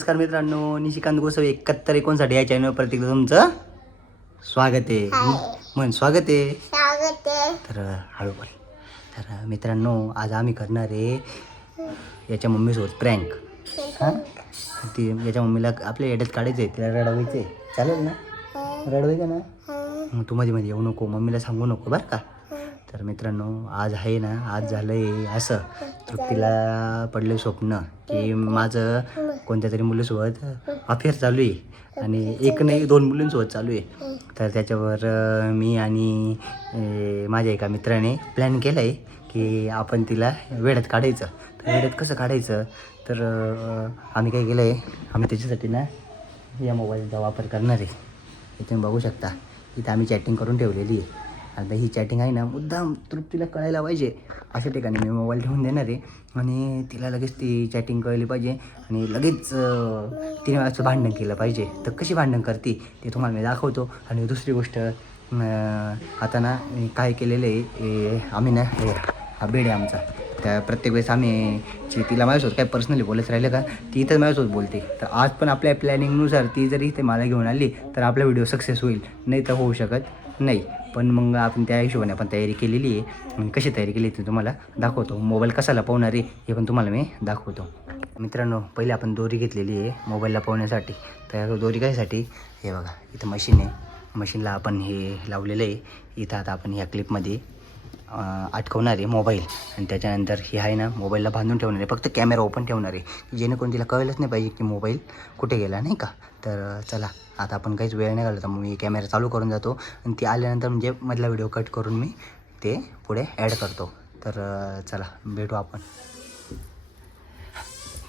नमस्कार मित्रांनो निशिकांत गोसावी एकाहत्तर एकोणसाठी या चॅनल प्रत्येक तुमचं स्वागत आहे. म्हण स्वागत आहे. तर हळू बोल. तर मित्रांनो आज आम्ही करणार आहे याच्या मम्मीसोबत प्रँक हां? ती याच्या मम्मीला आपल्या येड्यात काढायचं आहे तिला रडवायचं. आहे चालेल ना? रडवायचं ना? मग तू मध्ये मध्ये येऊ नको मम्मीला सांगू नको बरं का? तर मित्रांनो आज आहे ना आज झालं आहे असं. तृप्तीला पडलं स्वप्न की माझं कोणत्या तरी मुलीसोबत अफेअर चालू आहे. आणि एक नाही दोन मुलींसोबत चालू आहे. तर त्याच्यावर मी आणि माझ्या एका मित्राने प्लॅन केला आहे की आपण तिला वेळेत काढायचं. तर वेळेत कसं काढायचं? तर आम्ही काय केलं आहे आम्ही त्याच्यासाठी ना या मोबाईलचा वापर करणार आहे. तुम्ही बघू शकता. इथं आम्ही चॅटिंग करून ठेवलेली आहे. आता ही चॅटिंग आहे ना मुद्दाम तृप्तीला कळायला पाहिजे. अशा ठिकाणी मी मोबाईल ठेवून देणार आहे. आणि तिला लगेच ती चॅटिंग कळली पाहिजे. आणि लगेच तिने असं भांडण केलं पाहिजे. तर कशी भांडण करते ते तुम्हाला मी दाखवतो. आणि दुसरी गोष्ट आता ना काय केलेलं आहे आम्ही ना हे हा बेड आहे आमचा. त्या प्रत्येक वेळेस आम्ही जी तिला माझ्यासोबत काय पर्सनली बोलायचं राहिलं का ती इथंच माझ्यासोबत बोलते. तर आज पण आपल्या प्लॅनिंगनुसार ती जर इथे मला घेऊन आली तर आपला व्हिडिओ सक्सेस होईल. नाही तर होऊ शकत. नाही पण मग आपण त्या हिशोबाने आपण तयारी केलेली आहे. आणि कशी तयारी केली ती तुम्हाला दाखवतो. मोबाईल कशाला लपवणार आहे हे पण तुम्हाला मी दाखवतो. मित्रांनो पहिले आपण दोरी घेतलेली आहे मोबाईलला लपवण्यासाठी तर दोरी कशासाठी? हे बघा इथं मशीन आहे. मशीनला आपण हे लावलेलं आहे. इथं आता आपण ह्या क्लिपमध्ये अटकवणारे आहे मोबाईल. आणि त्याच्यानंतर हे आहे ना मोबाईलला बांधून ठेवणार आहे फक्त कॅमेरा ओपन ठेवणार आहे की जेणेकरून तिला कळलंच नाही पाहिजे की मोबाईल कुठे गेला नाही का? तर चला आता आपण काहीच वेळ नाही घालत मग मी कॅमेरा चालू करून जातो. आणि ती आल्यानंतर म्हणजे मधला व्हिडिओ कट करून मी ते पुढे ॲड करतो. तर चला भेटू आपण.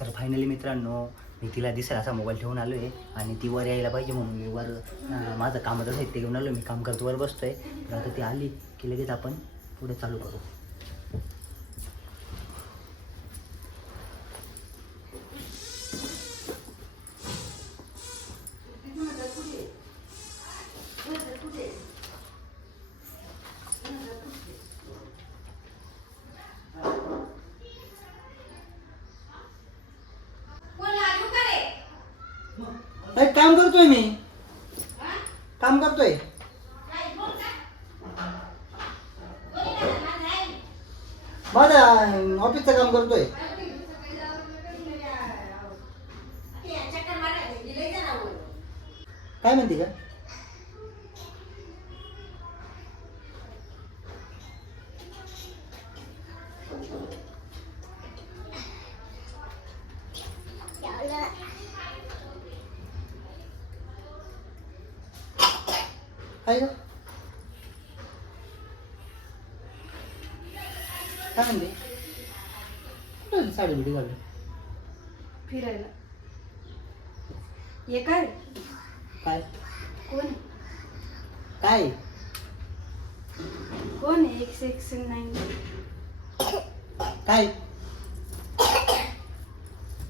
तर फायनली मित्रांनो मी तिला दिसेल असा मोबाईल ठेवून आलो आहे आणि ती वर यायला पाहिजे म्हणून मी वर माझं माझं आहे ते घेऊन आलो मी काम करतो वर बसतो आहे तर आता ती आली की लगेच आपण पुढे चालू करू. काम करतोय मी काम करतोय माझा ऑफिसचं काम करतोय काय म्हणते का काय ग काय म्हणते कुठं साडी बिडी घालून फिरायला ये काय काय कोण आहे? काय कोण आहे एकशे एकशे नाईन काय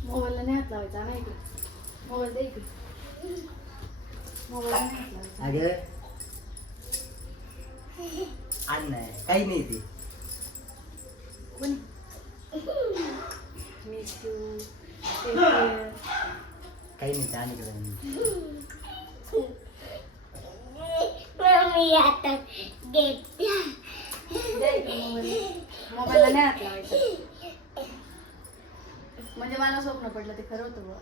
मोबाईलला नाही हात लावायचा नाही मोबाईल दे इकडे मोबाईलला नाही हात लावायचा अगं आण नाही काही नाही ते. कोण? काही नाही ते आणि आता मोबाईलला नाही हात लावायचा. म्हणजे मला स्वप्न पडलं ते खरं होतं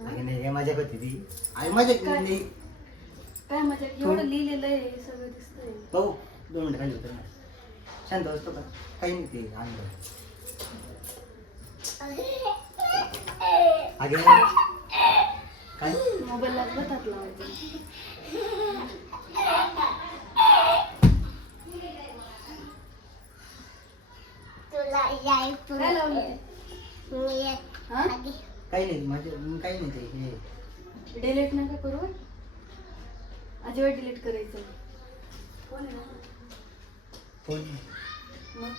अगं नाही हे मजा होती ती. आई मजा काय? म्हणजे एवढं लिहिलेलं आहे सगळं दिसतंय. भाऊ दोन मिनिटं खाली उतर शांत असतो का काही नाही ते आणलं. काय? मोबाईलला अजिबात हात लावायचा. तुला याय काय लावलं मी हा? काही नाही माझे काही नाही ते हे. डिलीट नका करू. हं. अजिबात डिलीट करायचं कोण आहे ना? फोन मग?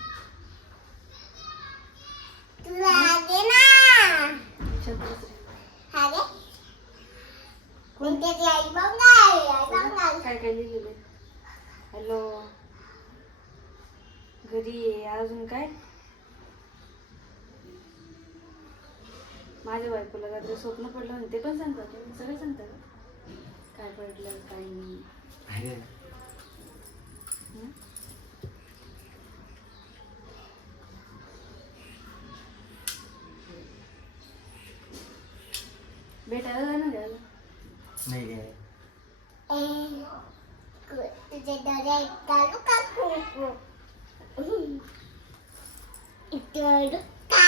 तुला आधी ना. छत्रपती. आधी कोणत्याची आई बंगाल आई बंगाल काय काय लिहिलेलं हॅलो घरी ये अजून काय? माझ्या बायकोला रात्री स्वप्न पडलं आणि ते पण सांगतात. सगळं सांगता का काय पडलं काय नाही अरे हं? भेटायला जाणार यायला नाही काय तुझे डोळे काढू का कुंकू काढू का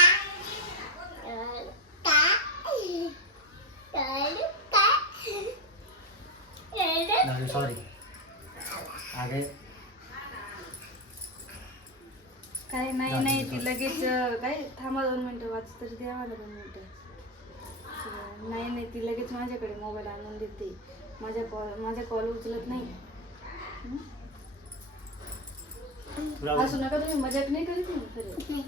काढू का काढू का काढू सॉरी अगे काय नाही नाही ती लगेच अं, काय थांबा दोन मिनटं वाच तरी द्या मला मिनटं अं, नाही नाही ती लगेच माझ्याकडे मोबाईल आणून देते. माझ्या कॉल माझा कॉल उचलत नाही. हं? असू नका तुम्ही मजाक नाही करीत तुम्ही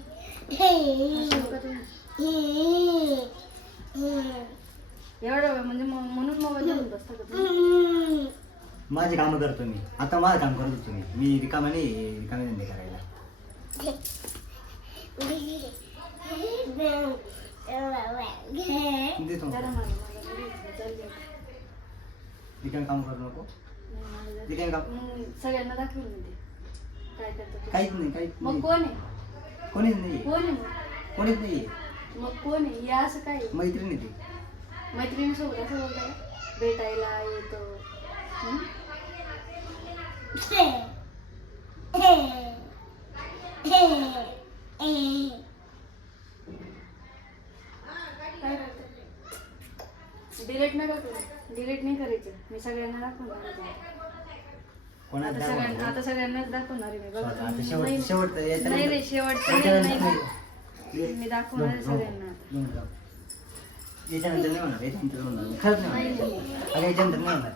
एवढं वेळ म्हणजे म्हणून मोबाईल घेऊन बसता का तुम्ही? माझे कामं करतो मी. आता माझं काम करत मी. मी रिकामा नाही रिकामे धंदे करायला. देतो. रिकामे काम करू नको रिकामे काम सगळ्यांना ते काय. काहीच नाही काहीच मग नाही कोण आहे कोणीच नाही कोण आहे मग कोणीच नाही मग कोण आहे या असं काय आहे? मैत्रिणी ती मैत्रिणीसोबत असं बोलताय भेटायला येतो हं? काय करते डिलीट नका करू डिलीट नाही करायचं मी सगळ्यांना दाखवणार आता सगळ्यांना आता सगळ्यांनाच दाखवणार आहे मी बघा आता शेवट नाही शेवट नाही, नाही शेवटचं नाही, नाही नाही. मी दाखवणार आहे सगळ्यांना. आता. याच्यानंतर नाही होणार याच्यानंतर नाही होणार. खरंच नाही नाही, होणार. नाही. अगं याच्यानंतर नाही होणार.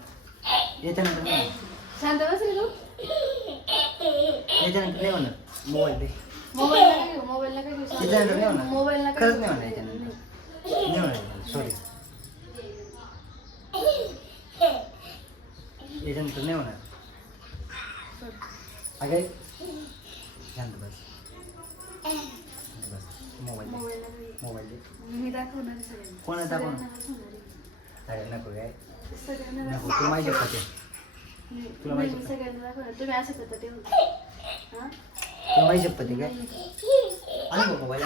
याच्यानंतर नाही होणार. शांत बस रे तू. याच्यानंतर नाही होणार. मोबाईल दे. मोबाईल नका घेऊ? मोबाईल नका घेऊ? शांत. याच्यानंतर नाही होणार. मोबाईल नका खरंच घेऊ. नाही होणार याच्यानंतर. नाही होणार सॉरी याच्यानंतर नाही होणार. अगं शांत बस. शांत बस. मोबाईल मोबाईल दाखवणार आहे आहे. अरे नको काय? नको. तू? तुला माहिती मी सगळ्यांना दाखवणार. तुम्ही असं करता ते. हा? तुला काय? नको मोबाईल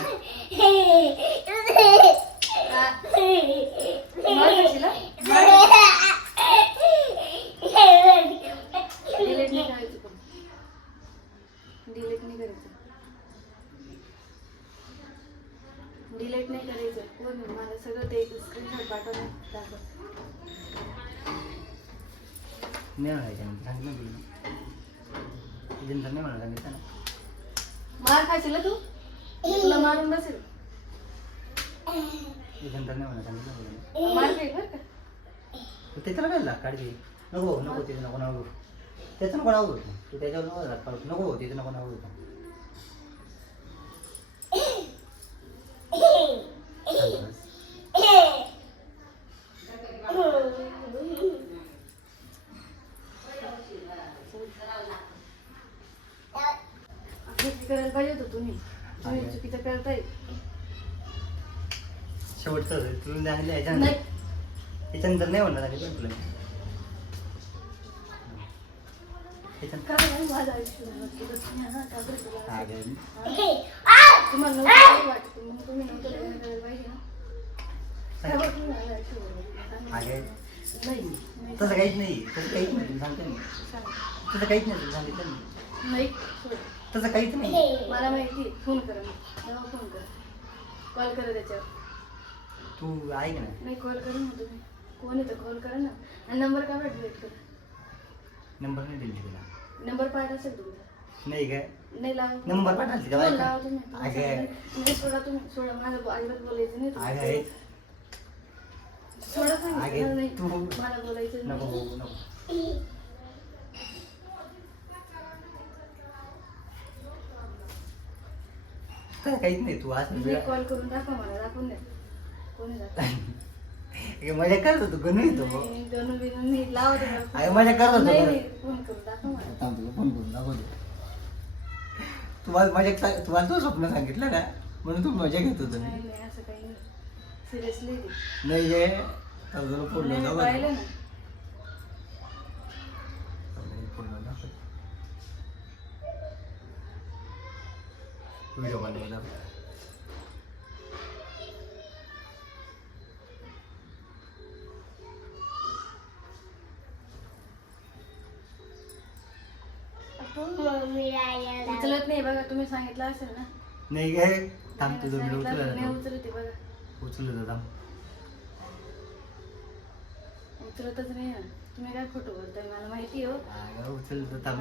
आ, मार खाशील? डिलीट नाही करायचं पण डिलीट नाही करायचं डिलीट नाही करायचं कोण आहे? मला सगळं ते स्क्रीनशॉट पाठवून दाखव नाही होणार याच्यानंतर सांगितलं ना तुला याच्यानंतर नाही होणार सांगितलं ना मार खाशील तू? मी तुला मारून बसेल. याच्यानंतर नाही होणार सांगितलं ना तुला मार खाईल बरं का? तू त्याच्याला काय लाग काढते? नको भाऊ नको तिथे नको नाव त्याचं नको नाव घेऊ. तू त्याच्यावर नको लाग काढू. नको भाऊ तिथे नको नाव घेऊ शांत बस. चुकी करायला पाहिजे होतं तुम्ही. तुम्ही. चुकीचं करताय. शेवटचं होतं. तुला याच्यानंतर नाही. याच्यानंतर नाही होणार सांगितलं ना तुला? याच्यानंतर माझं आयुष्य हा? का बरं केलं असं? अगं, हा? तुम्हाला नव्हतं काही वाटत. मग तुम्ही नव्हतं लग्न करायला पाहिजे ना? का बरं तुम्ही माझं आयुष्य बरबाद केलं? अगं, नाही. नाही तसं काहीच नाही. तसं काहीच नाही. तुला सांगते सांग. तसं काहीच नाही. तुला सांगितलं ना नाही. सोड. तसं काहीच नाही. मला माहिती आहे. फोन करा. तेव्हा फोन करा. कॉल करा त्याच्यावर. तू ऐक ना. नाही कॉल करा ना तुम्ही. कोण येतं? कॉल करा ना. आणि नंबर काय भेट भेट करा नंबर नाही दिली तुला. नंबर पाठ असेल तुमचा नाही काय नाही लावा. नंबर फोन बायका. लावा तुम्ही. तुम्ही अगं. सांगा. नाही. सोडा तुम्ही. सोडा. माझं बो- अजिबात बोलायचं नाही. अगं. हे सोडा सांगितलं अगं, नाही. तू- मला बोलायचं नको नाही. नको. तसं काहीच नाही तू असं कॉल करून दाखवा मला दाखवून द्या कोणी दाखवा? हे मजा करत होतो गणू येतो नाही, गणू बिनू नाही लावा तुम्ही अगं मजा करत होतो नाही बरं. नाही फोन करून दाखवा मला. थांब तुला फोन करून दाखवतो तुम्हाला माझ्या तुम्हाला तो स्वप्न सांगितलं ना म्हणून तू मजा घेत होतो. नाही नाही असं काही नाही. सिरियसली नाही गे तुला पूर्ण दाखव. पाहिलं ना पूर्ण दाखव. व्हिडिओ यायला उचलत नाही बघा तुम्ही सांगितलं असेल ना. नाही गे थांब तुझं सांगितलं असेल, नाही उचलत आहे बघा. उचलत थांब. उचलतच नाही ना. तुम्ही काय खोटं बोलताय? मला माहिती हो. अगं उचलत थांब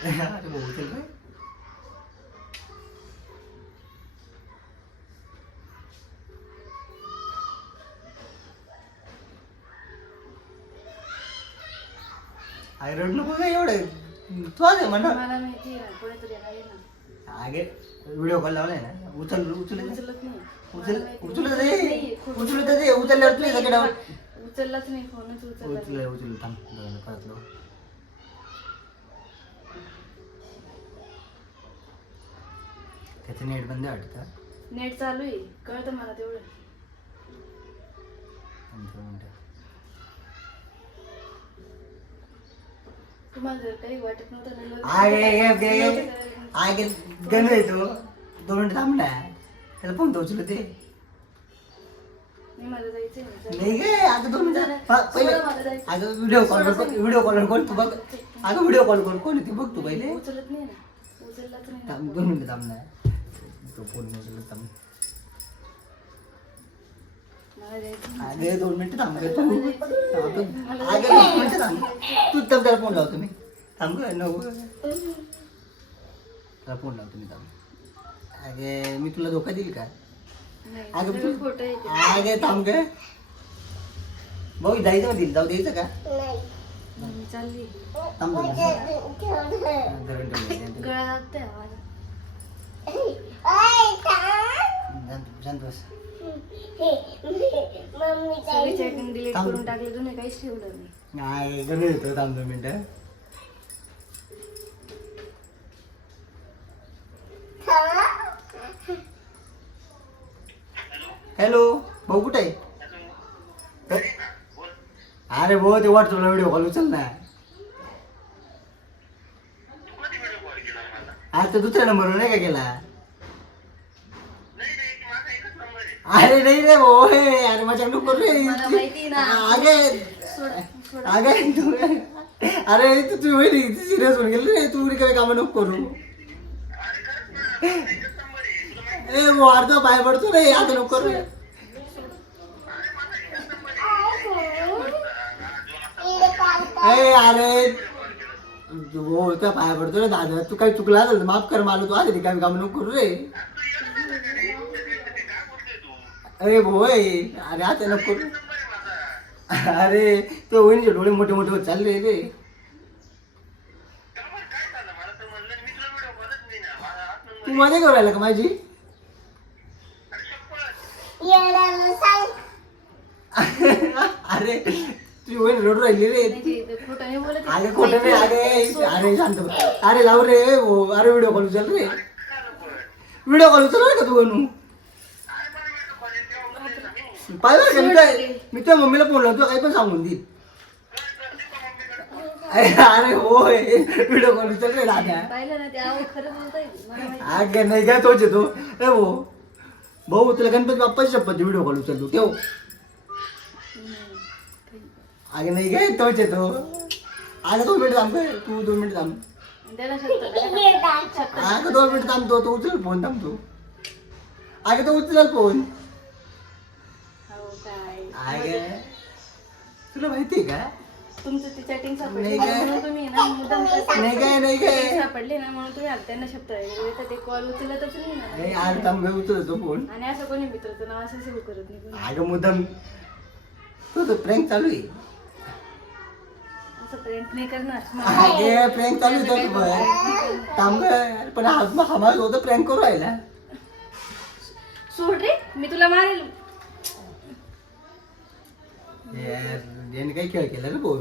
अरे भाऊ उचल रे. आयरन नको का एवढं? तू आहे म्हणा. मला माहिती आहे कोणीतरी आहे ना. आगे व्हिडिओ कॉल लावलाय ना? उचल उचल उचलत नाही. उचल. उचलत बोलत दे उचलल्यावर तुला नाही. सगळं उचललाच नाही फोनच उचलला उचल उचल थांब दोन परत लाव. त्याचं नेट बंद वाटतं. नेट चालू आहे कळतं मला तेवढं. दोन मिनिटं. तुम्हाला जर काही वाटत नव्हतं ना आगे. आगे गण येतो दोन मिनिटं त्याला फोन तर उचलू दे. मी मला जायचंय ना, चला. नाही गे अगं दोन मिनिटं पा- पहिले सोडा मला जायचं. अगं व्हिडिओ कॉल व्हिडिओ कॉल कोण तू बघ. अगं व्हिडिओ कॉल कर कोण आहे ती बघ तू पहिले. उचलत नाही ना उचललाच नाही ना. थांब दोन मिनिटं थांब ना तो फोन उचलत थांब. अगे दोन मिनिटं थांब गे. तू अगे दोन मिनिटं थांब. तू तर त्याला फोन लावतो मी. थांब ग नको त्याला फोन लावतो मी थांब. अगे मी तुला धोका देईल का? अगं. अगे थांब ग. भाऊ जायचं मग दिल जाऊ द्यायचं का? थांब. गळा सगळी चॅटिंग डिलीट थांब. करून टाकली तुम्ही काहीच ठेवलं नाही. नाही गणू येतो थांब दोन मिनिटं. हॅलो भाऊ कुठे आहे? अरे भाऊ ते व्हॉट्सअपला व्हिडिओ कॉल उचल ना. अरे तो दुसऱ्या नंबरवर नाही का गेला? अरे नाही रे भाऊ हे अरे माझ्या नको रे मला माहिती ना. अगे अगे तू अरे तू तू सिरियस होऊन गेली रे तू काही कामं नको करू. ए वाढतो पाय पडतो रे आता नको करू. रे ए अरे हो त्या पाया पडतो रे दादा? तू काही चुकला असेल तर माफ कर मला तू आले काही काम नको करू रे. अरे भोय अरे आता नको. करू अरे तो वहिनीचे डोळे मोठे मोठे होत चालले रे. तू मजा करू राहिला का माझी? अरे तुझी वहिनी रडू राहिली रे. अरे खोटं नाही अरे अरे शांत बस. अरे लाव रे ओ, अरे व्हिडिओ कॉल उचल रे. व्हिडिओ कॉल उचल का तू बनू पाहिलं का मी काय मी मम्मीला फोन लावतो काही पण सांगून देईल अरे अरे होय व्हिडिओ कॉल उचल रे दादा पाहिलं ना ते अहो खरं बोलताय. मला माहिती अगं नाही काय तोच येतो ए भाऊ भाऊ तुला गणपती बाप्पाची शपथ व्हिडिओ कॉल उचलतो ठेव. अगं नाही काय तोच येतो अगं दोन मिनिट थांब गं. तू दोन मिनिट थांब त्याला अगं दोन मिनिट थांबतो तो उचल फोन थांबतो अगं तो उचल फोन। हो काय अगं तुला माहिती आहे का तुमचं ती चॅटिंग सापडली नाही काय? म्हणून तुम्ही ना मुद्दाम करता. नाही काय नाही काय सापडले ना म्हणून तुम्ही आता त्यांना शब्द. आहे तर ते कॉल उचलतच नाही ना. अरे थांब गं, उचलतो फोन. आणि असं कोणी मित्राचं नाव असं सेव्ह करत नाही कोणी. अगं मुद्दाम. तो तो प्रँक चालू आहे. असं प्रँक करणार चालू तो पण थांब गं. पण हा हा माझा होतं प्रँक करू राहिला सोड रे मी तुला मारेल यार याने काही खेळ केला रे भाऊ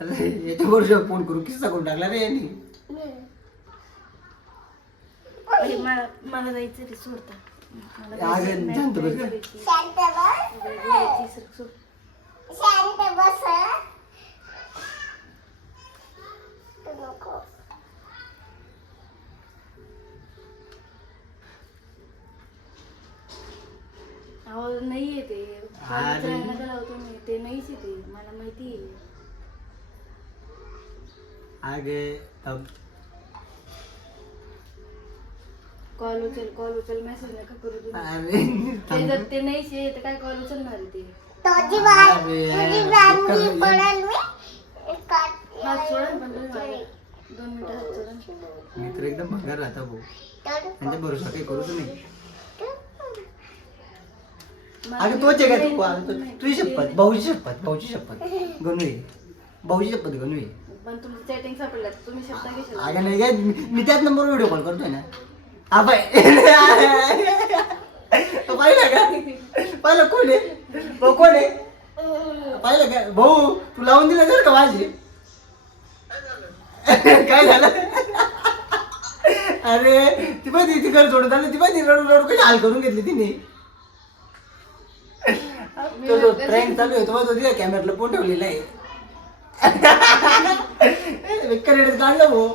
अरे याच्या बरोबर फोन करू किस्सा करून टाकला रे यांनी अरे मला मला जायचं रे सोडता मला अगं. जायचं. सोड. नाही आहे ते. नाहीच आहे ते. मला माहिती आहे. आगे अब. कॉल उचल कॉल उचल मेसेज नका करू तुम्ही. ते जर ते नाहीच आहे तर काय कॉल उचलणार ते? तुझी तुझी पडेल मी काट- हात सोडा ना पण तुम्ही मला. दोन मिनिटं हात सोडा. मी तर एकदम भंगार राहता भाऊ. त्यांच्या भरोसा काही करूच नाही. अगं तोच आहे का तू अगं, तुझी शपथ. भाऊची शपथ भाऊची शपथ. गणू भाऊची शपथ गणू आहे पण तुमचं चॅटिंग सापडलं तुम्ही शब्द घेशाल अगं नाही काय मी मी त्याच नंबरवर व्हिडिओ कॉल करतोय ना. हा तो पाहिलं का? पाहिलं कोण आहे? भाऊ कोण आहे? पाहिलं का? भाऊ तू लावून दिलं जर का माझी? काय झालं? अरे ती पण ती घर सोडून झाली ती पण ती रडू रडू कशी हाल करून घेतली तिने? तो जो ट्रेन चालू आहे तो तिला कॅमेऱ्याला फोन ठेवलेला आहे. करेड काढलं भाऊ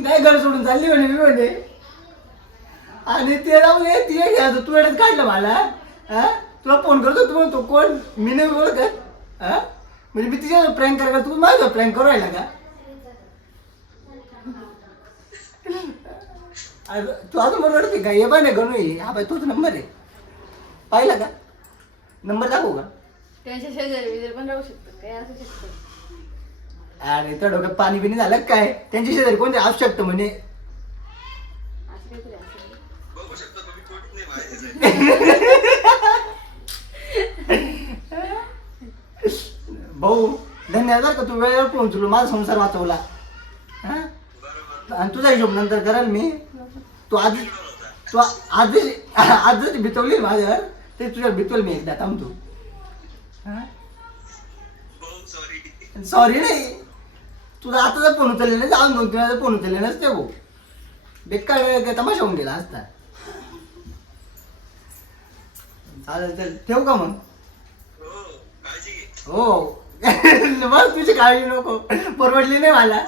नाही घर सोडून चालली म्हणे मी म्हणे. आणि ते राहून दे, ती तू एवढ्यात काढलं मला हा? तुला फोन करतो तू म्हणतो कोण? मी नाही ओळखत हा? म्हणजे मी तिच्या प्रँक करायला तू माझ्या प्रँक करू राहिला का? अरे, तू अजून बरोबर का ये पण गणू ये हा बाई तोच नंबर आहे. पाहिला का? नंबर दाखवू का? त्यांच्या शेजारी पण राहू शकतात काय असू शकतं. अरे तर डोक्यात पाणी बिनी झालं का काय? त्यांच्या शेजारी कोणते असू शकतं म्हणे असं काहीतरी असेल भाऊ धन्यवाद बरं का तू वेळेवर पोहोचलो माझा संसार वाचवला. हा? आणि तुझा हिशोब नंतर करेल मी. तू आधी तू आज आजच बितवली माझ्यावर ते तुझ्या बितवल मी एकदा थांब तू. सॉरी नाही. तुझा आता जर फोन उचलले नाही जाऊन दोन तीन वेळा फोन उचलले नसते भाऊ. बेकार काय तमाशा होऊन गेला असता. चालेल चल ठेवू का मग? हो. बस तुझी काळजी नको. परवडली नाही मला.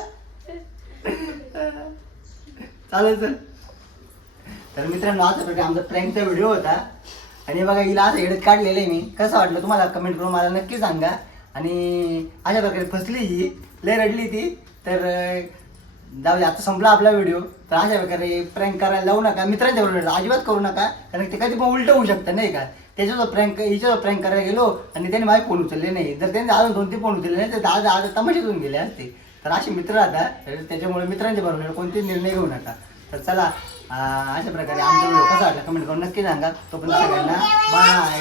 चालेल चल. तर मित्रांनो आता प्रकारे आमचा प्रँकचा व्हिडिओ होता. आणि बघा हिला आज एडत काढलेलं आहे मी. कसं वाटलं तुम्हाला? कमेंट करून मला नक्की सांगा. आणि अशा प्रकारे फसली ही. लय रडली ती. तर जाऊ दे आता संपला आपला व्हिडिओ तर अशा प्रकारे प्रँक करायला जाऊ नका. मित्रांच्या बरोबर अजिबात करू नका. कारण ते कधी पण उलट होऊ शकतं नाही का? त्याच्यावर प्रँक याच्यावर प्रँक करायला गेलो आणि त्याने माझे फोन उचलले नाही. जर त्यांनी अजून दोन तीन फोन उचलले नाही तर आज आज तमाशातून गेले असते. तर असे मित्र राहतात त्याच्यामुळे मित्रांच्या बरोबर कोणते निर्णय घेऊ नका. तर चला अशा प्रकारे आमचा व्हिडिओ कसा वाटला कमेंट करून नक्की सांगा. तोपर्यंत सगळ्यांना बाय